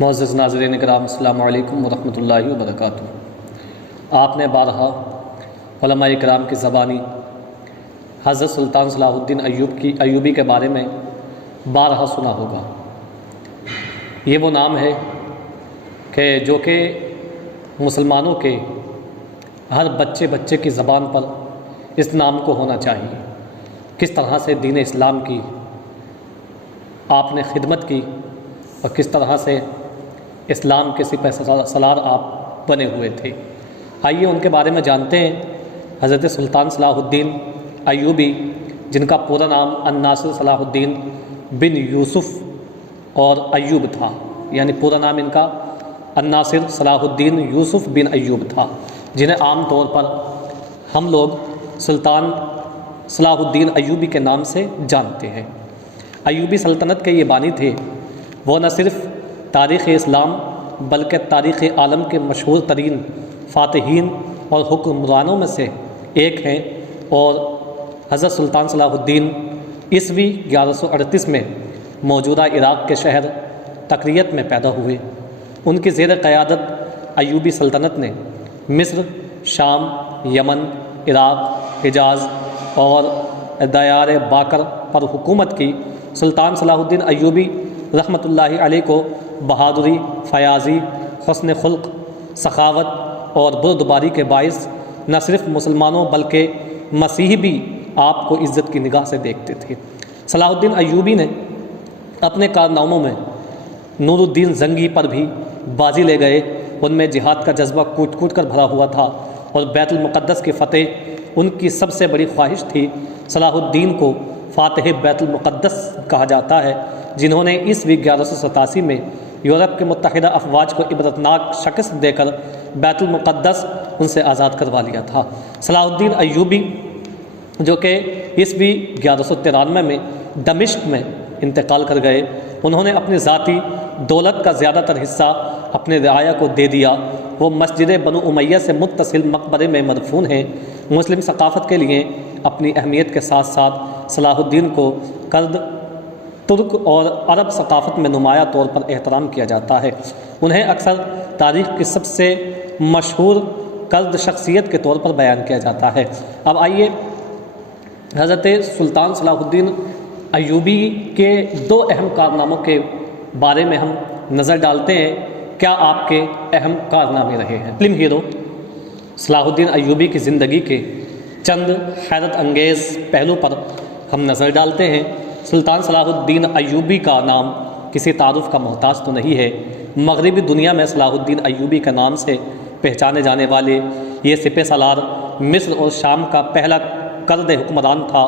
معزز ناظرین کرام، السلام علیکم ورحمۃ اللہ وبرکاتہ۔ آپ نے بارہا علماء کرام کی زبانی حضرت سلطان صلاح الدین ایوبی کے بارے میں بارہا سنا ہوگا۔ یہ وہ نام ہے جو کہ مسلمانوں کے ہر بچے کی زبان پر اس نام کو ہونا چاہیے۔ کس طرح سے دین اسلام کی آپ نے خدمت کی اور کس طرح سے اسلام کے سپہ سالار آپ بنے ہوئے تھے، آئیے ان کے بارے میں جانتے ہیں۔ حضرت سلطان صلاح الدین ایوبی، جن کا پورا نام الناصر صلاح الدین بن یوسف اور ایوب تھا، یعنی پورا نام ان کا الناصر صلاح الدین یوسف بن ایوب تھا، جنہیں عام طور پر ہم لوگ سلطان صلاح الدین ایوبی کے نام سے جانتے ہیں۔ ایوبی سلطنت کے یہ بانی تھے۔ وہ نہ صرف تاریخ اسلام بلکہ تاریخ عالم کے مشہور ترین فاتحین اور حکمرانوں میں سے ایک ہیں، اور حضرت سلطان صلاح الدین عیسوی 1138 میں موجودہ عراق کے شہر تقریت میں پیدا ہوئے۔ ان کی زیر قیادت ایوبی سلطنت نے مصر، شام، یمن، عراق، حجاز اور دیار باکر پر حکومت کی۔ سلطان صلاح الدین ایوبی رحمۃ اللہ علیہ کو بہادری، فیاضی، حسن خلق، سخاوت اور بردباری کے باعث نہ صرف مسلمانوں بلکہ مسیحی بھی آپ کو عزت کی نگاہ سے دیکھتے تھے۔ صلاح الدین ایوبی نے اپنے کارناموں میں نور الدین زنگی پر بھی بازی لے گئے۔ ان میں جہاد کا جذبہ کوٹ کر بھرا ہوا تھا اور بیت المقدس کی فتح ان کی سب سے بڑی خواہش تھی۔ صلاح الدین کو فاتح بیت المقدس کہا جاتا ہے، جنہوں نے عیسوی 1187 میں یورپ کے متحدہ افواج کو عبرتناک شکست دے کر بیت المقدس ان سے آزاد کروا لیا تھا۔ صلاح الدین ایوبی، جو کہ عیسوی 1193 میں دمشق میں انتقال کر گئے، انہوں نے اپنی ذاتی دولت کا زیادہ تر حصہ اپنے رعایا کو دے دیا۔ وہ مسجد بنو امیہ سے متصل مقبرے میں مدفون ہیں۔ مسلم ثقافت کے لیے اپنی اہمیت کے ساتھ ساتھ صلاح الدین کو کرد، ترک اور عرب ثقافت میں نمایاں طور پر احترام کیا جاتا ہے۔ انہیں اکثر تاریخ کی سب سے مشہور کرد شخصیت کے طور پر بیان کیا جاتا ہے۔ اب آئیے حضرت سلطان صلاح الدین ایوبی کے دو اہم کارناموں کے بارے میں ہم نظر ڈالتے ہیں۔ کیا آپ کے اہم کارنامے رہے ہیں؟ فلم ہیرو صلاح الدین ایوبی کی زندگی کے چند حیرت انگیز پہلو پر ہم نظر ڈالتے ہیں۔ سلطان صلاح الدین ایوبی کا نام کسی تعارف کا محتاج تو نہیں ہے۔ مغربی دنیا میں صلاح الدین ایوبی کے نام سے پہچانے جانے والے یہ سپہ سالار مصر اور شام کا پہلا کرد حکمران تھا۔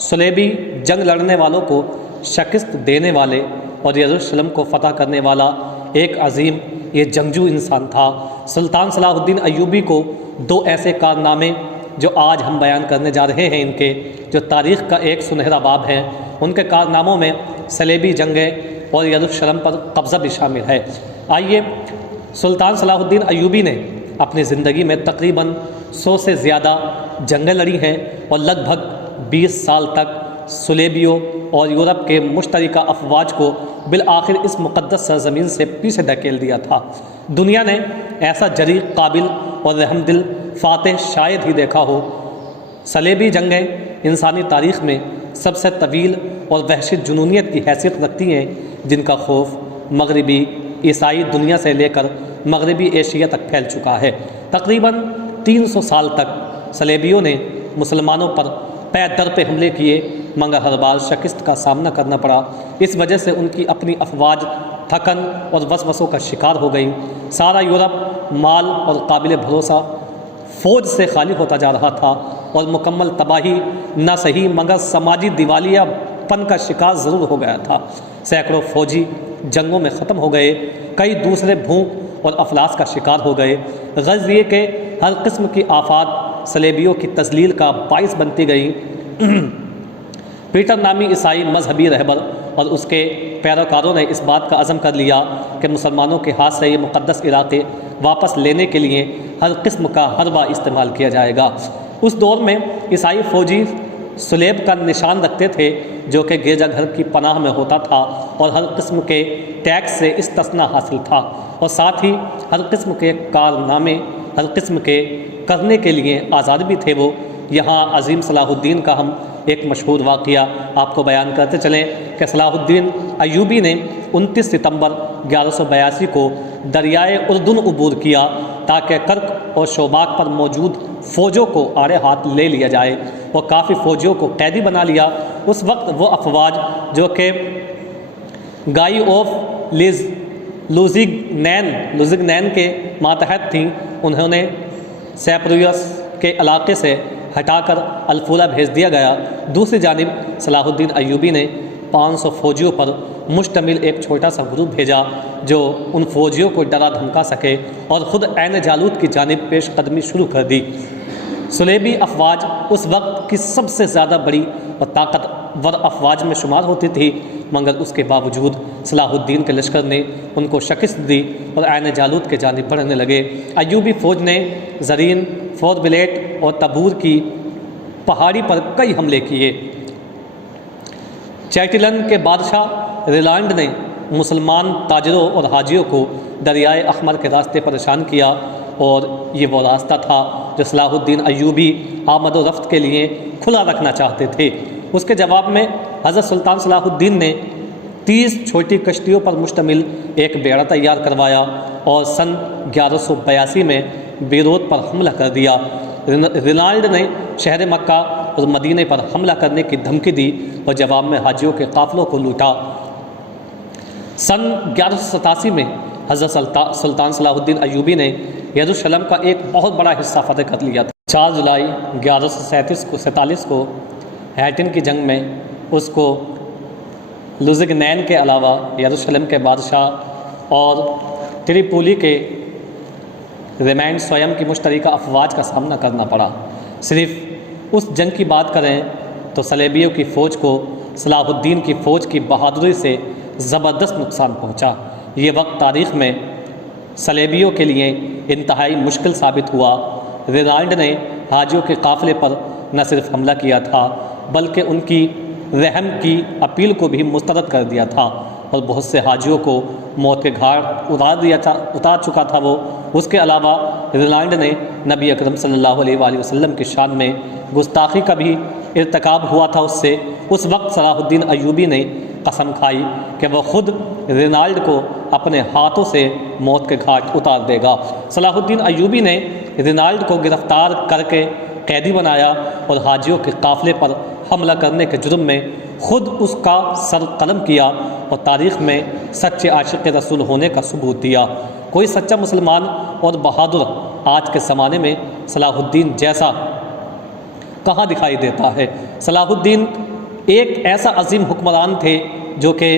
صلیبی جنگ لڑنے والوں کو شکست دینے والے اور یروشلم کو فتح کرنے والا ایک عظیم یہ جنگجو انسان تھا۔ سلطان صلاح الدین ایوبی کو دو ایسے کارنامے جو آج ہم بیان کرنے جا رہے ہیں، ان کے جو تاریخ کا ایک سنہرا باب ہے، ان کے کارناموں میں صلیبی جنگیں اور یروشلم پر قبضہ بھی شامل ہے۔ آئیے، سلطان صلاح الدین ایوبی نے اپنی زندگی میں تقریباً 100 سے زیادہ جنگیں لڑی ہیں اور لگ بھگ 20 سال تک صلیبیوں اور یورپ کے مشترکہ افواج کو بالآخر اس مقدس سرزمین سے پیچھے دھکیل دیا تھا۔ دنیا نے ایسا جری، قابل اور رحم دل فاتح شاید ہی دیکھا ہو۔ صلیبی جنگیں انسانی تاریخ میں سب سے طویل اور وحشت جنونیت کی حیثیت رکھتی ہیں، جن کا خوف مغربی عیسائی دنیا سے لے کر مغربی ایشیا تک پھیل چکا ہے۔ تقریباً 300 سال تک صلیبیوں نے مسلمانوں پر پے در پہ حملے کیے، مگر ہر بار شکست کا سامنا کرنا پڑا۔ اس وجہ سے ان کی اپنی افواج تھکن اور وسوسوں کا شکار ہو گئیں۔ سارا یورپ مال اور قابل بھروسہ فوج سے خالی ہوتا جا رہا تھا اور مکمل تباہی نہ صحیح مگر سماجی دیوالیہ پن کا شکار ضرور ہو گیا تھا۔ سینکڑوں فوجی جنگوں میں ختم ہو گئے، کئی دوسرے بھوک اور افلاس کا شکار ہو گئے۔ غرض یہ کہ ہر قسم کی آفات صلیبیوں کی تذلیل کا باعث بنتی گئیں۔ پیٹر نامی عیسائی مذہبی رہبر اور اس کے پیروکاروں نے اس بات کا عزم کر لیا کہ مسلمانوں کے ہاتھ سے یہ مقدس علاقے واپس لینے کے لیے ہر قسم کا حربہ استعمال کیا جائے گا۔ اس دور میں عیسائی فوجی سلیب کا نشان رکھتے تھے جو کہ گرجا گھر کی پناہ میں ہوتا تھا اور ہر قسم کے ٹیکس سے استثناء حاصل تھا، اور ساتھ ہی ہر قسم کے کارنامے ہر قسم کے کرنے کے لیے آزاد بھی تھے وہ۔ یہاں عظیم صلاح الدین کا ہم ایک مشہور واقعہ آپ کو بیان کرتے چلیں کہ صلاح الدین ایوبی نے 29 ستمبر 1182 کو دریائے اردن عبور کیا تاکہ کرک اور شوباک پر موجود فوجوں کو آڑے ہاتھ لے لیا جائے اور کافی فوجیوں کو قیدی بنا لیا۔ اس وقت وہ افواج جو کہ گائی آف لوزگنین کے ماتحت تھیں، انہوں نے سیپرویس کے علاقے سے ہٹا کر الفولہ بھیج دیا گیا۔ دوسری جانب صلاح الدین ایوبی نے 500 فوجیوں پر مشتمل ایک چھوٹا سا گروپ بھیجا جو ان فوجیوں کو ڈرا دھمکا سکے، اور خود عین جالوت کی جانب پیش قدمی شروع کر دی۔ صلیبی افواج اس وقت کی سب سے زیادہ بڑی اور طاقتور افواج میں شمار ہوتی تھی، مگر اس کے باوجود صلاح الدین کے لشکر نے ان کو شکست دی اور عین جالوت کے جانب بڑھنے لگے۔ ایوبی فوج نے زرین، فور بلیٹ اور تبور کی پہاڑی پر کئی حملے کیے۔ چیٹلن کے بادشاہ ریلانڈ نے مسلمان تاجروں اور حاجیوں کو دریائے احمر کے راستے پریشان کیا، اور یہ وہ راستہ تھا جو صلاح الدین ایوبی آمد و رفت کے لیے کھلا رکھنا چاہتے تھے۔ اس کے جواب میں حضرت سلطان صلاح الدین نے 30 چھوٹی کشتیوں پر مشتمل ایک بیڑا تیار کروایا اور سن 1182 میں بیروت پر حملہ کر دیا۔ رینالڈ نے شہر مکہ اور مدینے پر حملہ کرنے کی دھمکی دی اور جواب میں حاجیوں کے قافلوں کو لوٹا۔ سن 1187 میں حضرت سلطان صلاح الدین ایوبی نے یروشلم کا ایک بہت بڑا حصہ فتح کر لیا تھا۔ 4 جولائی 1147 کو ہیٹن کی جنگ میں اس کو لوزگنین کے علاوہ یروشلم کے بادشاہ اور تریپولی کے ریمینڈ سویم کی مشترکہ افواج کا سامنا کرنا پڑا۔ صرف اس جنگ کی بات کریں تو صلیبیوں کی فوج کو صلاح الدین کی فوج کی بہادری سے زبردست نقصان پہنچا۔ یہ وقت تاریخ میں صلیبیوں کے لیے انتہائی مشکل ثابت ہوا۔ رینالڈ نے حاجیوں کے قافلے پر نہ صرف حملہ کیا تھا بلکہ ان کی رحم کی اپیل کو بھی مسترد کر دیا تھا، اور بہت سے حاجیوں کو موت کے گھاٹ اتار چکا تھا وہ۔ اس کے علاوہ رینالڈ نے نبی اکرم صلی اللہ علیہ وآلہ وسلم کی شان میں گستاخی کا بھی ارتکاب ہوا تھا اس سے۔ اس وقت صلاح الدین ایوبی نے قسم کھائی کہ وہ خود رینالڈ کو اپنے ہاتھوں سے موت کے گھاٹ اتار دے گا۔ صلاح الدین ایوبی نے رینالڈ کو گرفتار کر کے قیدی بنایا اور حاجیوں کے قافلے پر حملہ کرنے کے جرم میں خود اس کا سر قلم کیا اور تاریخ میں سچے عاشق رسول ہونے کا ثبوت دیا۔ کوئی سچا مسلمان اور بہادر آج کے زمانے میں صلاح الدین جیسا کہاں دکھائی دیتا ہے۔ صلاح الدین ایک ایسا عظیم حکمران تھے جو کہ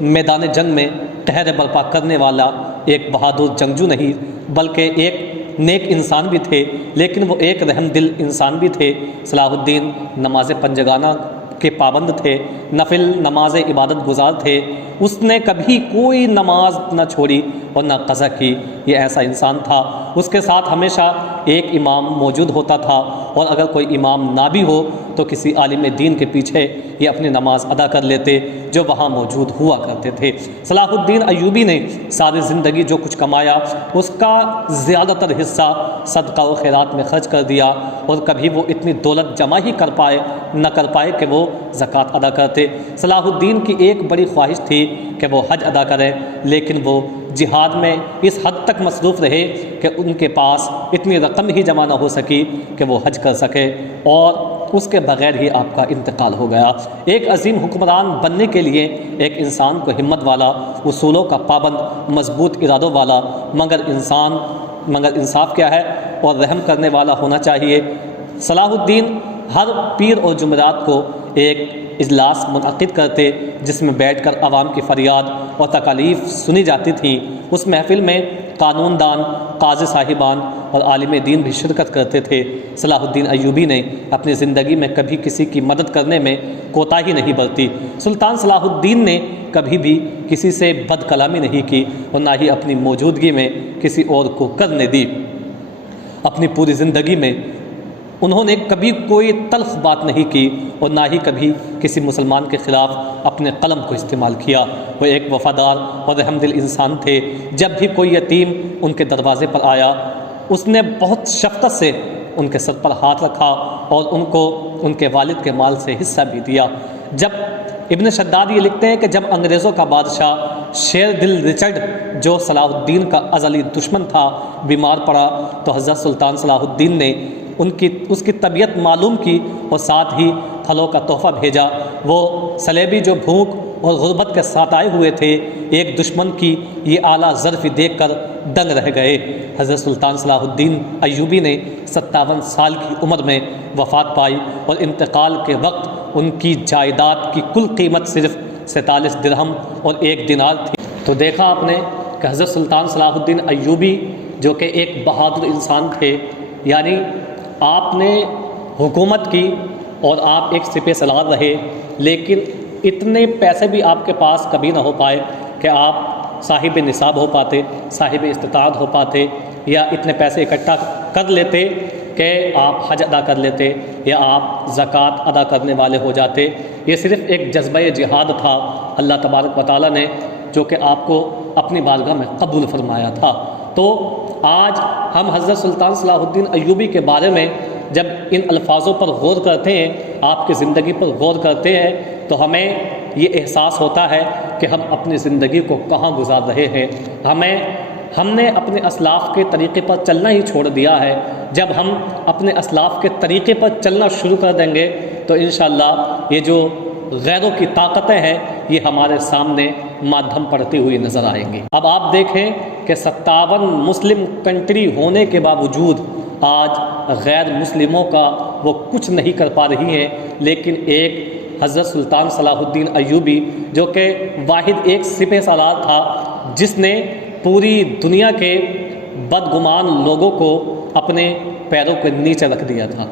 میدان جنگ میں قہر برپا کرنے والا ایک بہادر جنگجو نہیں بلکہ ایک نیک انسان بھی تھے، لیکن وہ ایک رحم دل انسان بھی تھے۔ صلاح الدین نماز پنجگانہ کے پابند تھے، نفل نماز عبادت گزار تھے۔ اس نے کبھی کوئی نماز نہ چھوڑی اور نہ قضا کی۔ یہ ایسا انسان تھا۔ اس کے ساتھ ہمیشہ ایک امام موجود ہوتا تھا، اور اگر کوئی امام نہ بھی ہو تو کسی عالم دین کے پیچھے یہ اپنی نماز ادا کر لیتے جو وہاں موجود ہوا کرتے تھے۔ صلاح الدین ایوبی نے ساری زندگی جو کچھ کمایا اس کا زیادہ تر حصہ صدقہ و خیرات میں خرچ کر دیا، اور کبھی وہ اتنی دولت جمع ہی نہ کر پائے کہ وہ زکوٰۃ ادا کرتے۔ صلاح الدین کی ایک بڑی خواہش تھی کہ وہ حج ادا کریں، لیکن وہ جہاد میں اس حد تک مصروف رہے کہ ان کے پاس اتنی رقم ہی جمع نہ ہو سکی کہ وہ حج کر سکے، اور اس کے بغیر ہی آپ کا انتقال ہو گیا۔ ایک عظیم حکمران بننے کے لیے ایک انسان کو ہمت والا، اصولوں کا پابند، مضبوط ارادوں والا، مگر انصاف کیا ہے اور رحم کرنے والا ہونا چاہیے۔ صلاح الدین ہر پیر اور جمعرات کو ایک اجلاس منعقد کرتے جس میں بیٹھ کر عوام کی فریاد اور تکالیف سنی جاتی تھی۔ اس محفل میں قانون دان، قاضی صاحبان اور عالم دین بھی شرکت کرتے تھے۔ صلاح الدین ایوبی نے اپنی زندگی میں کبھی کسی کی مدد کرنے میں کوتاہی نہیں برتی۔ سلطان صلاح الدین نے کبھی بھی کسی سے بد کلامی نہیں کی اور نہ ہی اپنی موجودگی میں کسی اور کو کرنے دی۔ اپنی پوری زندگی میں انہوں نے کبھی کوئی تلخ بات نہیں کی اور نہ ہی کبھی کسی مسلمان کے خلاف اپنے قلم کو استعمال کیا۔ وہ ایک وفادار اور رحم دل انسان تھے۔ جب بھی کوئی یتیم ان کے دروازے پر آیا، اس نے بہت شفقت سے ان کے سر پر ہاتھ رکھا اور ان کو ان کے والد کے مال سے حصہ بھی دیا۔ جب ابن شداد یہ لکھتے ہیں کہ جب انگریزوں کا بادشاہ شیر دل رچرڈ، جو صلاح الدین کا ازلی دشمن تھا، بیمار پڑا تو حضرت سلطان صلاح الدین نے اس کی طبیعت معلوم کی اور ساتھ ہی پھلوں کا تحفہ بھیجا۔ وہ سلیبی جو بھوک اور غربت کے ساتھ آئے ہوئے تھے، ایک دشمن کی یہ اعلیٰ ظرفی دیکھ کر دنگ رہ گئے۔ حضرت سلطان صلاح الدین ایوبی نے 57 سال کی عمر میں وفات پائی اور انتقال کے وقت ان کی جائیداد کی کل قیمت صرف 47 درہم اور 1 دینار تھی۔ تو دیکھا آپ نے کہ حضرت سلطان صلاح الدین ایوبی جو کہ ایک بہادر انسان تھے، یعنی آپ نے حکومت کی اور آپ ایک سپہ سالار رہے، لیکن اتنے پیسے بھی آپ کے پاس کبھی نہ ہو پائے کہ آپ صاحب نصاب ہو پاتے، صاحب استطاعت ہو پاتے، یا اتنے پیسے اکٹھا کر لیتے کہ آپ حج ادا کر لیتے یا آپ زکوٰۃ ادا کرنے والے ہو جاتے۔ یہ صرف ایک جذبہ جہاد تھا اللہ تبارک و تعالیٰ نے جو کہ آپ کو اپنی بارگاہ میں قبول فرمایا تھا۔ تو آج ہم حضرت سلطان صلاح الدین ایوبی کے بارے میں جب ان الفاظوں پر غور کرتے ہیں، آپ کی زندگی پر غور کرتے ہیں، تو ہمیں یہ احساس ہوتا ہے کہ ہم اپنی زندگی کو کہاں گزار رہے ہیں۔ ہم نے اپنے اسلاف کے طریقے پر چلنا ہی چھوڑ دیا ہے۔ جب ہم اپنے اسلاف کے طریقے پر چلنا شروع کر دیں گے تو انشاءاللہ یہ جو غیروں کی طاقتیں ہیں یہ ہمارے سامنے مادھم پڑتی ہوئی نظر آئیں گی۔ اب آپ دیکھیں کہ 57 مسلم کنٹری ہونے کے باوجود آج غیر مسلموں کا وہ کچھ نہیں کر پا رہی ہیں، لیکن ایک حضرت سلطان صلاح الدین ایوبی جو کہ واحد ایک سپہ سالار تھا جس نے پوری دنیا کے بدگمان لوگوں کو اپنے پیروں کے نیچے رکھ دیا تھا۔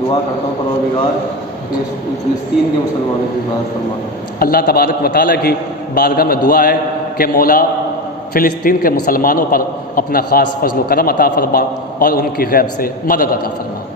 دعا کرتا ہوں پروردگار کہ فلسطین کے مسلمانوں کی حفاظت فرمانا۔ اللہ تبارک و تعالیٰ کی بارگاہ میں دعا ہے کہ مولا فلسطین کے مسلمانوں پر اپنا خاص فضل و کرم عطا فرما اور ان کی غیب سے مدد عطا فرما۔